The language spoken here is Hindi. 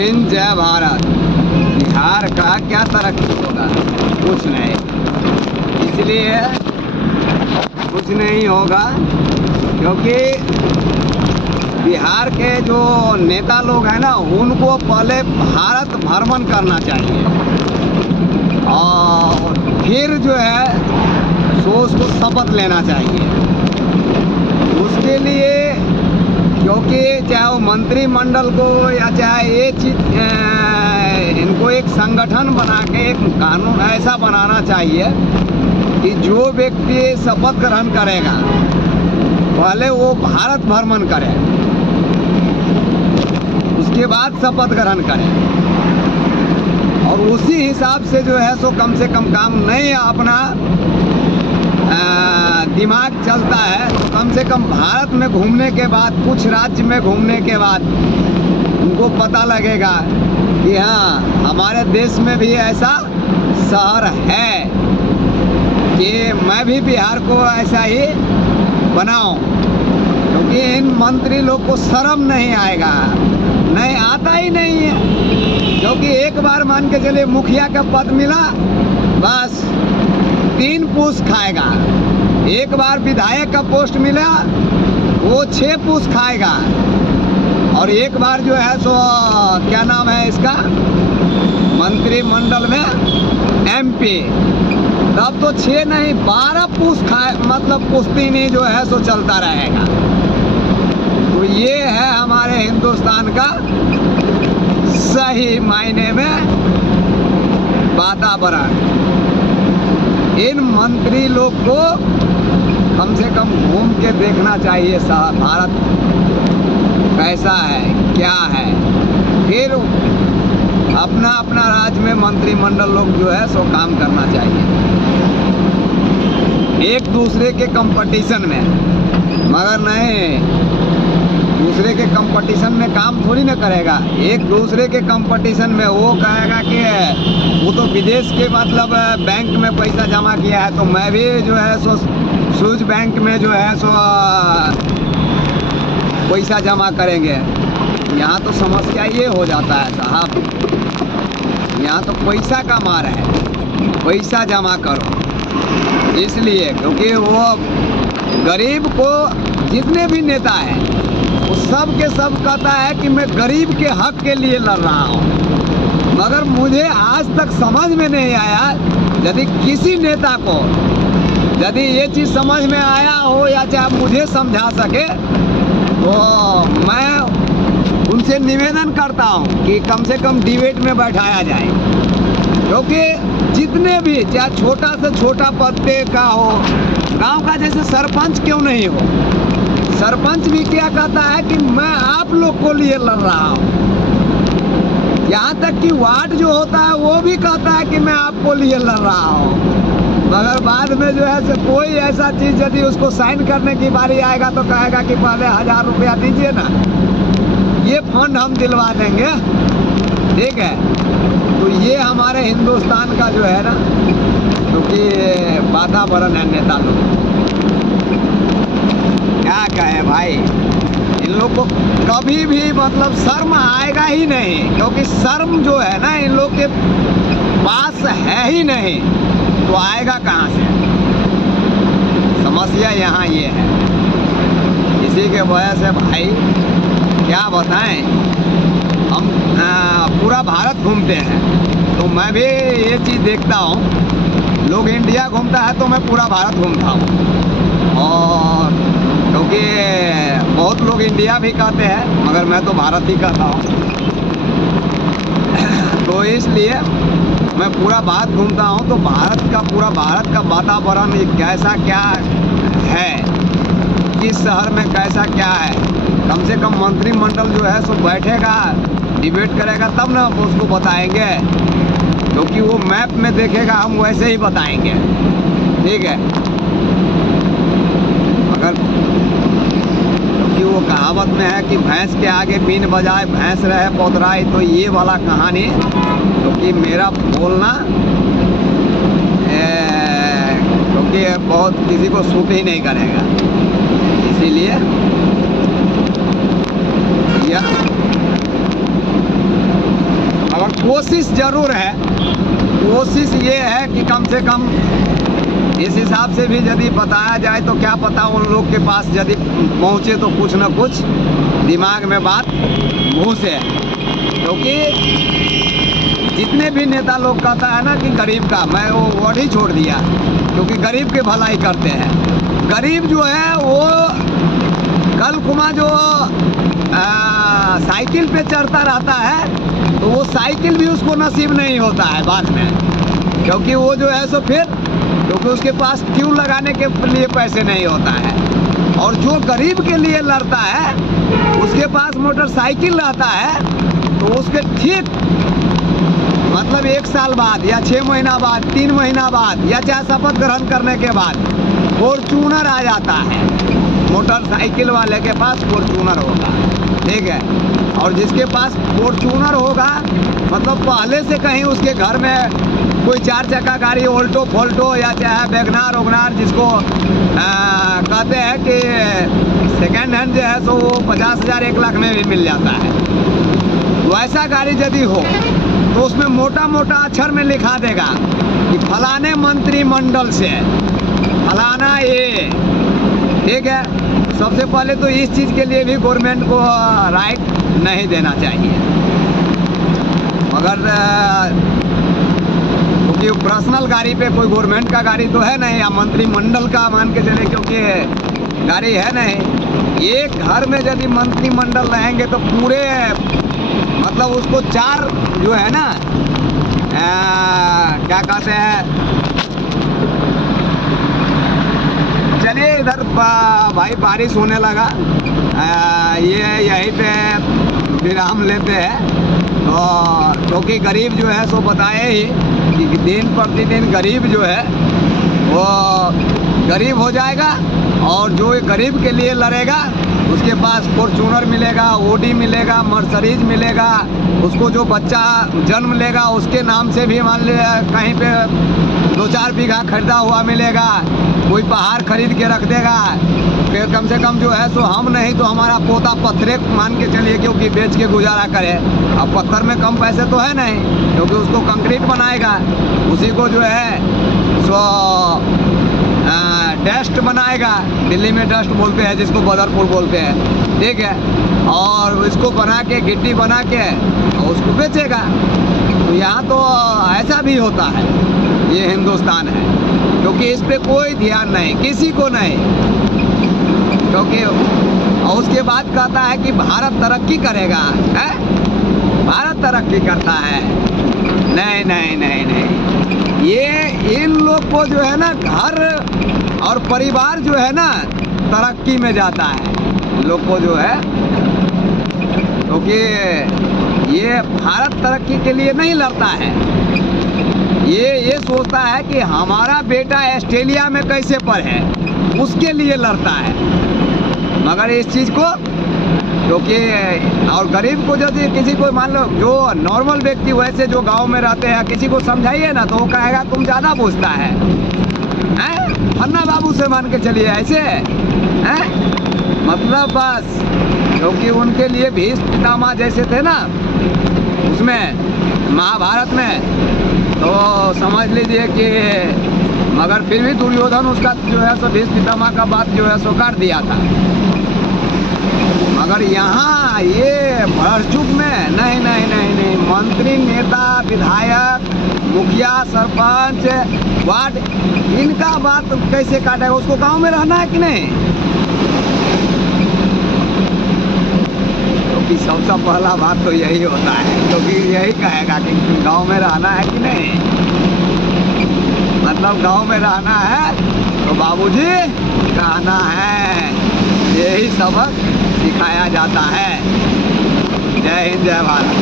हिंद, जय भारत। बिहार का क्या तरक्की होगा? कुछ नहीं। इसलिए कुछ नहीं होगा क्योंकि बिहार के जो नेता लोग हैं ना, उनको पहले भारत भ्रमण करना चाहिए और फिर जो है सो उसको शपथ लेना चाहिए। उसके लिए क्योंकि चाहे वो मंत्रिमंडल को या चाहे ये चीज इनको एक संगठन बना के एक कानून ऐसा बनाना चाहिए कि जो व्यक्ति शपथ ग्रहण करेगा पहले वो भारत भ्रमण करे, उसके बाद शपथ ग्रहण करे और उसी हिसाब से जो है सो कम से कम काम नहीं अपना दिमाग चलता है। कम से कम भारत में घूमने के बाद, कुछ राज्य में घूमने के बाद उनको पता लगेगा कि हाँ, हमारे देश में भी ऐसा शहर है कि मैं भी बिहार को ऐसा ही बनाऊं। क्योंकि इन मंत्री लोग को शर्म नहीं आएगा, नहीं आता ही नहीं है। क्योंकि एक बार मान के चलिए मुखिया का पद मिला, बस 3 पूस खाएगा। एक बार विधायक का पोस्ट मिला, वो 6 पूस खाएगा। और एक बार जो है सो क्या नाम है इसका, मंत्रिमंडल में MP, तब तो 6 नहीं 12 पूस खाए, मतलब पुश्तैनी जो है सो चलता रहेगा। तो ये है हमारे हिंदुस्तान का सही मायने में वातावरण। इन मंत्री लोग को कम से कम घूम के देखना चाहिए भारत कैसा है, क्या है। फिर अपना अपना राज्य में मंत्रिमंडल लोग जो है सो काम करना चाहिए, एक दूसरे के कंपटीशन में। मगर नहीं, दूसरे के कंपटीशन में काम थोड़ी ना करेगा। एक दूसरे के कंपटीशन में वो कहेगा कि वो तो विदेश के मतलब बैंक में पैसा जमा किया है, तो मैं भी जो है सो स्विस बैंक में जो है सो पैसा जमा करेंगे। यहाँ तो समस्या ये हो जाता है साहब, यहाँ तो पैसा का मार है, पैसा जमा करो। इसलिए क्योंकि वो गरीब को, जितने भी नेता हैं वो सब के सब कहता है कि मैं गरीब के हक के लिए लड़ रहा हूँ। मगर मुझे आज तक समझ में नहीं आया, यदि किसी नेता को यदि ये चीज़ समझ में आया हो या चाहे मुझे समझा सके, तो मैं उनसे निवेदन करता हूँ कि कम से कम डिबेट में बैठाया जाए। क्योंकि जितने भी, चाहे छोटा से छोटा पद का हो, गांव का जैसे सरपंच क्यों नहीं हो, सरपंच भी क्या कहता है कि मैं आप लोग को लिए लड़ रहा हूँ। यहाँ तक कि वार्ड जो होता है वो भी कहता है कि मैं आपको लिए लड़ रहा हूँ। मगर बाद में जो है कोई ऐसा चीज़ यदि उसको साइन करने की बारी आएगा तो कहेगा कि पहले 1000 रुपया दीजिए ना, ये फंड हम दिलवा देंगे। ठीक है, तो ये हमारे हिंदुस्तान का जो है ना, क्योंकि वातावरण है। नेता लोग क्या कहे भाई, इन लोग को कभी भी मतलब शर्म आएगा ही नहीं। क्योंकि शर्म जो है ना इन लोग के पास है ही नहीं, तो आएगा कहाँ से? समस्या यहाँ ये है। इसी के वजह से भाई क्या बताएं, हम पूरा भारत घूमते हैं तो मैं भी ये चीज़ देखता हूँ। लोग इंडिया घूमता है तो मैं पूरा भारत घूमता हूँ। और क्योंकि बहुत लोग इंडिया भी कहते हैं, मगर मैं तो भारत ही कहता हूँ। तो इसलिए मैं पूरा भारत घूमता हूँ। तो पूरा भारत का वातावरण कैसा क्या है, किस शहर में कैसा क्या है, कम से कम मंत्रिमंडल जो है सो बैठेगा, डिबेट करेगा, तब ना उसको बताएंगे। क्योंकि वो मैप में देखेगा, हम वैसे ही बताएंगे। ठीक है, मगर क्योंकि वो कहावत में है कि भैंस के आगे बीन बजाए भैंस रहे पौधराई, तो ये वाला कहानी, क्योंकि मेरा बोलना क्योंकि बहुत किसी को सूट ही नहीं करेगा, इसीलिए कोशिश ज़रूर है। कोशिश ये है कि कम से कम इस हिसाब से भी यदि बताया जाए तो क्या पता उन लोग के पास यदि पहुँचे तो कुछ न कुछ दिमाग में बात घुसे। क्योंकि जितने भी नेता लोग कहता है ना कि गरीब का, मैं वो वर्ड ही छोड़ दिया, क्योंकि गरीब की भलाई करते हैं। गरीब जो है वो कल कुमा जो साइकिल पे चढ़ता रहता है तो वो साइकिल भी उसको नसीब नहीं होता है बाद में, क्योंकि वो जो है सो फिर क्योंकि उसके पास ट्यूब लगाने के लिए पैसे नहीं होता है। और जो गरीब के लिए लड़ता है उसके पास मोटरसाइकिल रहता है तो उसके ठीक मतलब 1 साल बाद या 6 महीना बाद, 3 महीना बाद या चाहे शपथ ग्रहण करने के बाद फॉर्चूनर आ जाता है। मोटरसाइकिल वाले के पास फॉर्चूनर होगा, ठीक है। और जिसके पास फॉर्चूनर होगा मतलब पहले से कहीं उसके घर में कोई 4 चक्का गाड़ी ऑल्टो फोल्टो या चाहे वैगनार ओगनार जिसको कहते हैं कि सेकेंड हैंड जो है सो वो 50,000 1 लाख में भी मिल जाता है। वैसा गाड़ी यदि हो तो उसमें मोटा मोटा अक्षर में लिखा देगा कि फलाने मंत्रिमंडल से फलाना ये, ठीक है। सबसे पहले तो इस चीज़ के लिए भी गवर्नमेंट को राइट नहीं देना चाहिए, मगर क्योंकि पर्सनल गाड़ी पे कोई गवर्नमेंट का गाड़ी तो है नहीं या मंत्रिमंडल का मान के चले, क्योंकि गाड़ी है नहीं। एक घर में यदि मंत्रिमंडल रहेंगे तो पूरे मतलब उसको 4 जो है ना क्या कहते हैं, चलिए इधर भाई बारिश होने लगा, ये यहीं पे विराम लेते हैं। और क्योंकि गरीब जो है सो बताए ही कि दिन प्रतिदिन गरीब जो है वो गरीब हो जाएगा, और जो गरीब के लिए लड़ेगा उसके पास फॉर्चूनर मिलेगा, ओडी मिलेगा, मर्सरीज मिलेगा, उसको जो बच्चा जन्म लेगा उसके नाम से भी मान लिया कहीं पे 2-4 बीघा खरीदा हुआ मिलेगा, कोई पहाड़ खरीद के रख देगा। फिर कम से कम जो है सो हम नहीं तो हमारा पोता पत्थरे मान के चलिए क्योंकि बेच के गुजारा करे। अब पत्थर में कम पैसे तो है नहीं, क्योंकि उसको कंक्रीट बनाएगा, उसी को जो है सो डस्ट बनाएगा, दिल्ली में डस्ट बोलते हैं जिसको बदरपुर बोलते हैं, ठीक है। और इसको बना के गिट्टी बना के और उसको बेचेगा। तो यहाँ तो ऐसा भी होता है, ये हिंदुस्तान है, क्योंकि इस पे कोई ध्यान नहीं, किसी को नहीं। क्योंकि और उसके बाद कहता है कि भारत तरक्की करेगा, है? भारत तरक्की करता है, नहीं नहीं नहीं नहीं। ये इन लोग को जो है ना घर और परिवार जो है ना तरक्की में जाता है लोग को जो है, क्योंकि ये भारत तरक्की के लिए नहीं लड़ता है। ये सोचता है कि हमारा बेटा ऑस्ट्रेलिया में कैसे पढ़े, उसके लिए लड़ता है। मगर इस चीज़ को क्योंकि और गरीब को यदि किसी को मान लो जो नॉर्मल व्यक्ति वैसे जो गांव में रहते हैं किसी को समझाइए ना तो वो कहेगा तुम ज़्यादा पूछता है, फन्ना बाबू से मान के चलिए ऐसे हैं, मतलब बस। क्योंकि उनके लिए भीष्म पितामह जैसे थे ना उसमें महाभारत में, तो समझ लीजिए कि मगर फिर भी दुर्योधन उसका जो है सो भीष्म पितामह का बात जो है सो काट दिया था। मगर यहाँ ये भरचुक में नहीं नहीं नहीं नहीं, मंत्री नेता विधायक मुखिया सरपंच वार्ड इनका बात कैसे काटेगा, उसको गांव में रहना है कि नहीं। क्योंकि सबसे पहला बात तो यही होता है, क्योंकि यही कहेगा कि गांव में रहना है कि नहीं, मतलब गांव में रहना है तो बाबूजी कहना है, यही सबक सिखाया जाता है। जय हिंद जय भारत।